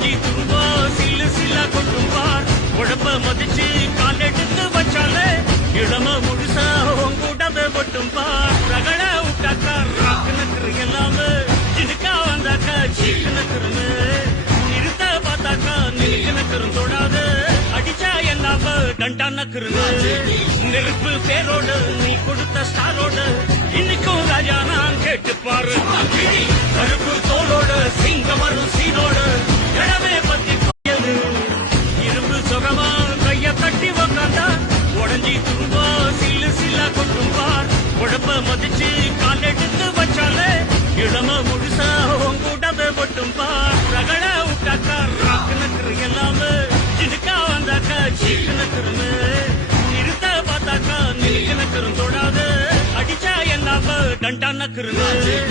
உடஞ்சி துருவா சில்லு சில்லா கொட்டும் பார் உடம்ப மதிச்சு கால் எடுத்து வச்சாலே இளம முழுசா உங்கூடவே ஒட்டும் பார் ரகட விட்டாக்கா ராக்கு நக்கரு எல்லாமே சிடுக்கா வந்தாக்கா சீக்கு நக்கருன்னு நிறுத்த பார்த்தாக்கா நிலுக்கு நக்கரும் தொடாது அடிச்சா எல்லாம டண்டா நக்கருன்னு நெருப்பு பேரோடு நீ கொடுத்த ஸ்டாரோடு இன்னைக்கும் ராஜா நான் கேட்டு பாரு கருப்பு தோளோடு சிங்கம் வரும் சீனோடு இடமே பத்தி பயது இரும்பு சுகமா கைய தட்டி உக்காந்தா உடஞ்சி துருவா சில்லு சில்லா கொட்டும் பார் உடம்ப மதிச்சு கால் எடுத்து வச்சாலே இளம முழுசா உங்கூடவே ஒட்டும் பார் ரகட விட்டாக்கா ராக்கு நக்கரு எல்லாமே சிடுக்கா வந்தாக்கா சீக்கு நக்கருன்னு நிறுத்த பார்த்தாக்கா நிலுக்கு நக்கரும் தொடாது அடிச்சா எல்லாம டண்டா நக்கருன்னு